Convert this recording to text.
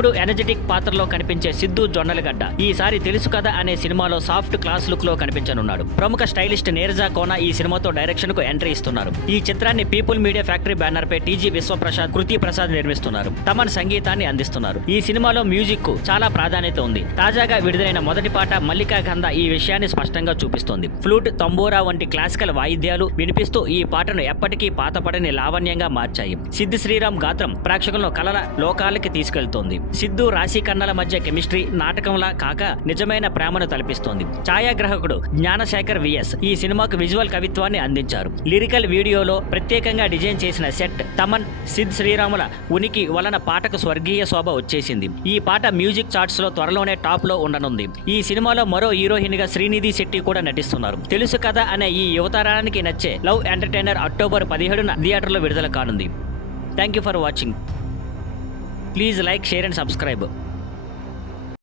ఎప్పుడు ఎనర్జెటిక్ పాత్రలో కనిపించే సిద్ధు జొన్నలగడ్డ ఈసారి తెలుసు కదా అనే సినిమాలో సాఫ్ట్ క్లాస్ లుక్ లో కనిపించనున్నాడు. ప్రముఖ స్టైలిస్ట్ నీరజా కోన ఈ సినిమాతో డైరెక్షన్ కు ఎంట్రీ ఇస్తున్నారు. ఈ చిత్రాన్ని పీపుల్ మీడియా ఫ్యాక్టరీ బ్యానర్ పై టీజీ విశ్వప్రసాద్, కృతి ప్రసాద్ నిర్మిస్తున్నారు. తమన్ సంగీతాన్ని అందిస్తున్నారు. ఈ సినిమాలో మ్యూజిక్ కు చాలా ప్రాధాన్యత ఉంది. తాజాగా విడుదలైన మొదటి పాట మల్లికా గంధ ఈ విషయాన్ని స్పష్టంగా చూపిస్తోంది. ఫ్లూట్, తంబూరా వంటి క్లాసికల్ వాయిద్యాలు వినిపిస్తూ ఈ పాటను ఎప్పటికీ పాతపడని లావణ్యంగా మార్చాయి. సిద్ధు శ్రీరామ్ గాత్రం ప్రేక్షకులను కలల లోకాలకి తీసుకెళ్తోంది. సిద్ధు, రాశి ఖన్నాల మధ్య కెమిస్ట్రీ నాటకంలా కాక నిజమైన ప్రేమను తలపిస్తోంది. ఛాయాగ్రాహకుడు జ్ఞానశేఖర్ విఎస్ ఈ సినిమాకు విజువల్ కవిత్వాన్ని అందించారు. లిరికల్ వీడియోలో ప్రత్యేకంగా డిజైన్ చేసిన సెట్, తమన్, సిద్ శ్రీరాముల ఉనికి వలన పాటకు స్వర్గీయ శోభ వచ్చేసింది. ఈ పాట మ్యూజిక్ చార్ట్స్ లో త్వరలోనే టాప్ లో ఉండనుంది. ఈ సినిమాలో మరో హీరోయిన్ గా శ్రీనిధి శెట్టి కూడా నటిస్తున్నారు. తెలుసు కదా అనే ఈ యువతరానికి నచ్చే లవ్ ఎంటర్టైనర్ అక్టోబర్ 17న థియేటర్లో విడుదల కానుంది. Thank you for watching. Please like, share and subscribe.